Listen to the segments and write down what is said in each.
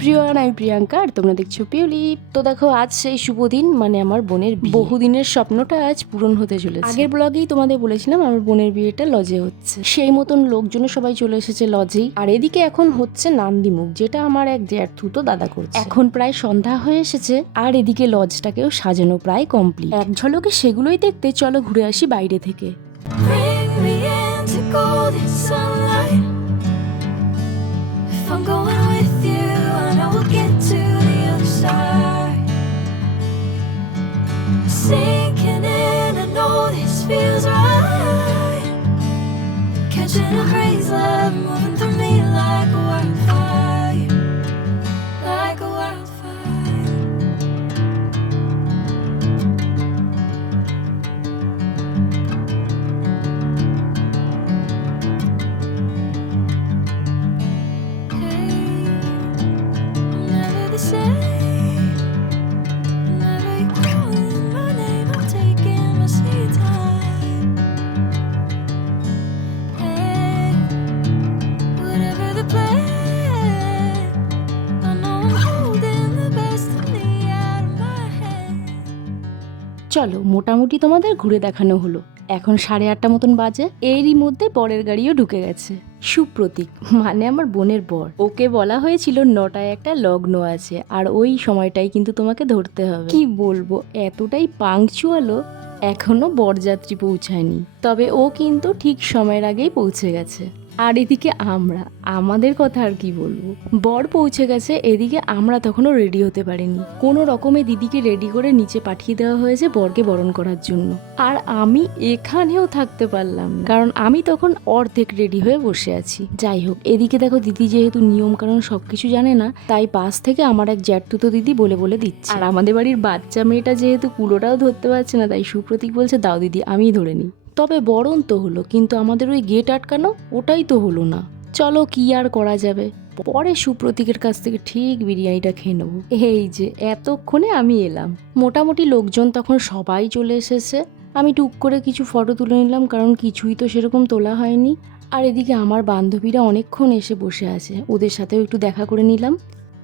Everyone, আমি প্রিয়াঙ্কা আর তোমরা দেখছো পিউলি। তো দেখো, আজ সেই শুভ দিন, মানে আমার বোনের বহুদিনের স্বপ্নটা আজ পূরণ হতে চলেছে। আগের ব্লগেই তোমাদের বলেছিলাম আমার বোনের বিয়েটা লজে হচ্ছে, সেই মতন লোকজন সবাই চলে এসেছে লজেই। আর এদিকে এখন হচ্ছে নান্দিমুখ, যেটা আমার এক জ্যাঠতুতো দাদা করছে। এখন প্রায় সন্ধ্যা হয়ে এসেছে আর এদিকে লজটাকেও সাজানো প্রায় কমপ্লিট। এক ঝলকে সেগুলোই দেখতে চলো ঘুরে আসি বাইরে থেকে। Bring me into golden sunlight. If I'm going with you, I know we'll get to the other side. Sinking in, I know this feels right. Catching a crazy love, moving through me like a wildfire, like a wildfire. Never the same. Never you calling my name, I'm taking my sweet time. Hey, whatever the plan, I know I'm holding the best of me out of my hand. চলো মোটামুটি তোমাদের ঘুরে দেখানো হলো। এখন 8:30 মতন বাজে। এরই মধ্যে বরের গাড়িও ঢুকে গেছে। সুপ্রতীক, মানে আমার বোনের বর, ওকে বলা হয়েছিল 9টায় একটা লগ্ন আছে আর ওই সময়টাই কিন্তু তোমাকে ধরতে হবে। কি বলবো, এতটাই পাংচুয়ালও, এখনো বরযাত্রী পৌঁছায়নি, তবে ও কিন্তু ঠিক সময়ের আগেই পৌঁছে গেছে। আর এদিকে আমাদের কথা আর কি বলবো, বর পৌঁছে গেছে, এদিকে আমরা তখনও রেডি হতে পারিনি। কোনো রকমে দিদিকে রেডি করে নিচে পাঠিয়ে দেওয়া হয়েছে বরকে বরণ করার জন্য। আর আমি এখানেও থাকতে পারলাম না, কারণ আমি তখন অর্ধেক রেডি হয়ে বসে আছি। যাই হোক, এদিকে দেখো দিদি যেহেতু নিয়ম কারণ সবকিছু জানে না, তাই পাশ থেকে আমার এক জ্যাঠতুতো দিদি বলে বলে দিচ্ছে। আর আমাদের বাড়ির বাচ্চা মেয়েটা যেহেতু কুলোটাও ধরতে পারছে না, তাই সুপ্রতীক বলছে দাও দিদি আমিই ধরে নিই। তবে বরণ তো হলো, কিন্তু আমাদের ওই গেট আটকানো ওটাই তো হলো না। চলো কি আর করা যাবে, পরে সুপ্রতীকের কাছ থেকে ঠিক বিরিয়ানিটা খেয়ে নেবো। এই যে এতক্ষণে আমি এলাম, মোটামুটি লোকজন তখন সবাই চলে এসেছে। আমি টুক করে কিছু ফটো তুলে নিলাম, কারণ কিছুই তো সেরকম তোলা হয়নি। আর এদিকে আমার বান্ধবীরা অনেকক্ষণ এসে বসে আছে, ওদের সাথেও একটু দেখা করে নিলাম।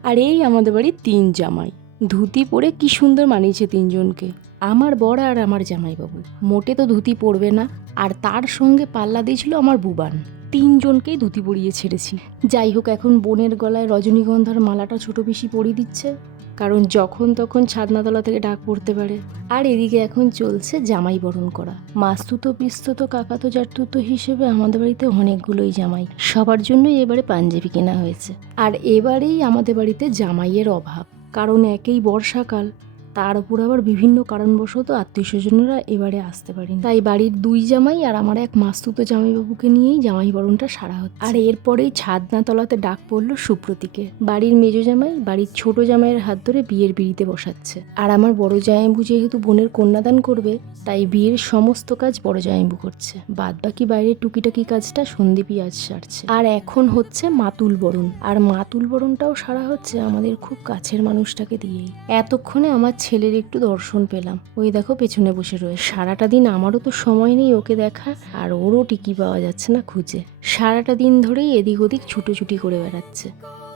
আর এই আমাদের বাড়ির 3 জামাই, ধুতি পরে কি সুন্দর মানিয়েছে তিনজনকে, আমার বর আর আমার জামাইবাবু। মোটে তো ধুতি পরবে না, আর তার সঙ্গে পাল্লা দিয়েছিল আমার বুবান। 3 জনকেই ধুতি পরিয়ে ছেড়েছি। যাই হোক, এখন বোনের গলায় রজনীগন্ধার মালাটা ছোট পিসি পরিয়ে দিচ্ছে, কারণ যখন তখন ছাদনাতলা থেকে ডাক পড়তে পারে। আর এদিকে এখন চলছে জামাই বরণ করা। মাস্তুতো পিস্তুতো কাকাতো জ্যাঠতুতো হিসেবে আমাদের বাড়িতে অনেকগুলোই জামাই, সবার জন্যই এবারে পাঞ্জাবি কেনা হয়েছে। আর এবারেই আমাদের বাড়িতে জামাইয়ের অভাব, কারণ একেই বর্ষাকাল, তার উপর আবার বিভিন্ন কারণবশত আত্মীয় স্বজনরা এবারে আসতে পারেনি। তাই বাড়ির 2 জামাই আর আমার এক মাস্তুতো জামাইবাবুকে নিয়েই জামাই বরণটা সারা হচ্ছে। আর এরপরেই ছাদনাতলাতে ডাক পড়লো সুপ্রতীকে। বাড়ির মেজো জামাই বাড়ির ছোট জামাইয়ের হাত ধরে বিয়ের বিড়িতে বসাচ্ছে। আর আমার বড় জামাইবু যেহেতু বোনের কন্যাদান করবে, তাই বিয়ের সমস্ত কাজ বড় জামাইবু করছে, বাদ বাকি বাইরের টুকিটাকি কাজটা সন্দীপই আজ সারছে। আর এখন হচ্ছে মাতুল বরণ, আর মাতুল বরণটাও সারা হচ্ছে আমাদের খুব কাছের মানুষটাকে দিয়েই। এতক্ষণে আমার ছেলের একটু দর্শন পেলাম, ওই দেখো পেছনে বসে রয়েছে। সারাটা দিন আমারও তো সময় নেই ওকে দেখা, আর ওরও টিকি পাওয়া যাচ্ছে না খুঁজে। সারাটা দিন ধরেই এদিক ওদিক ছুটোছুটি করে বেড়াচ্ছে।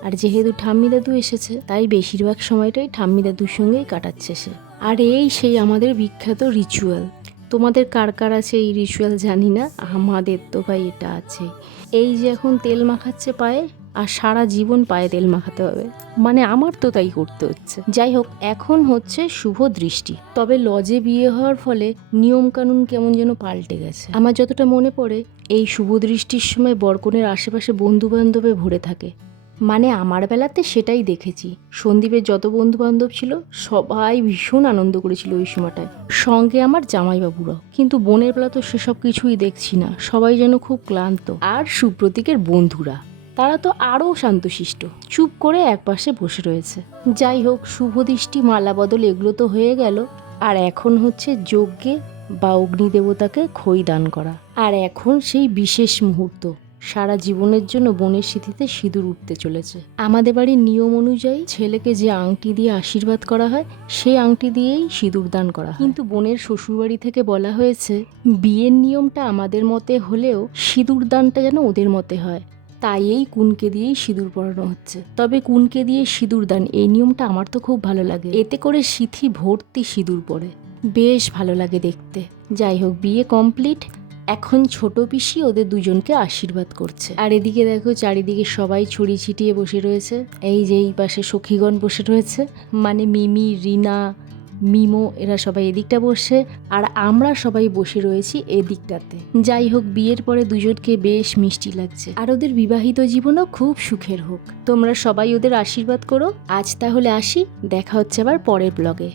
আর যেহেতু ঠাম্মি দাদু এসেছে, তাই বেশিরভাগ সময়টাই ঠাম্মি দাদুর সঙ্গেই কাটাচ্ছে সে। আর এই সেই আমাদের বিখ্যাত রিচুয়াল। তোমাদের কার কার আছে এই রিচুয়াল জানি না, আমাদের তো ভাই এটা আছে। এই যে এখন তেল মাখাচ্ছে পায়ে, আর সারা জীবন পায়ে তেল মাখাতে হবে, মানে আমার তো তাই করতে হচ্ছে। যাই হোক, এখন হচ্ছে শুভ দৃষ্টি। তবে লজে বিয়ে হওয়ার ফলে নিয়ম কানুন কেমন যেন পাল্টে গেছে। আমার যতটা মনে পড়ে, এই শুভ দৃষ্টির সময় বরকনের আশেপাশে বন্ধু বান্ধবে ভরে থাকে, মানে আমার বেলাতে সেটাই দেখেছি। সন্দীপের যত বন্ধু বান্ধব ছিল সবাই ভীষণ আনন্দ করেছিল ওই সময়টায়, সঙ্গে আমার জামাইবাবুরাও। কিন্তু বোনের বেলা তো সেসব কিছুই দেখছি না, সবাই যেন খুব ক্লান্ত। আর সুপ্রতীকের বন্ধুরা, তারা তো আরও শান্তশিষ্ট, চুপ করে একপাশে বসে রয়েছে। যাই হোক, শুভ দৃষ্টি, মালা বদল এগুলো তো হয়ে গেল। আর এখন হচ্ছে যজ্ঞে বা অগ্নিদেবতাকে খই দান করা। আর এখন সেই বিশেষ মুহূর্ত, সারা জীবনের জন্য বোনের স্মৃতিতে সিঁদুর উঠতে চলেছে। আমাদের বাড়ির নিয়ম অনুযায়ী ছেলেকে যে আংটি দিয়ে আশীর্বাদ করা হয়, সেই আংটি দিয়েই সিঁদুর দান করা হয়। কিন্তু বোনের শ্বশুরবাড়ি থেকে বলা হয়েছে বিয়ের নিয়মটা আমাদের মতে হলেও সিঁদুর দানটা যেন ওদের মতে হয়। তাই এই কুনকে দিয়েই সিঁদুর পরানো হচ্ছে। তবে কুনকে দিয়ে সিঁদুর দান এই নিয়মটা আমার তো খুব ভালো লাগে, এতে করে সিথি ভর্তি সিঁদুর পড়ে, বেশ ভালো লাগে দেখতে। যাই হোক, বিয়ে কমপ্লিট। এখন ছোট পিসি ওদের দুজনকে আশীর্বাদ করছে। আর এদিকে দেখো চারিদিকে সবাই ছড়িয়ে ছিটিয়ে বসে রয়েছে। এই যে এই পাশে সখীগণ বসে রয়েছে, মানে মিমি, রিনা, মিমো, এরা সবাই এদিকটা বসে, আর আমরা সবাই বসে রয়েছি এদিকটাতে। যাই হোক, বিয়ের পরে দুজনকে বেশ মিষ্টি লাগছে, আর ওদের বিবাহিত জীবনও খুব সুখের হোক। তোমরা সবাই ওদের আশীর্বাদ করো। আজ তাহলে আসি, দেখা হচ্ছে আবার পরের ব্লগে।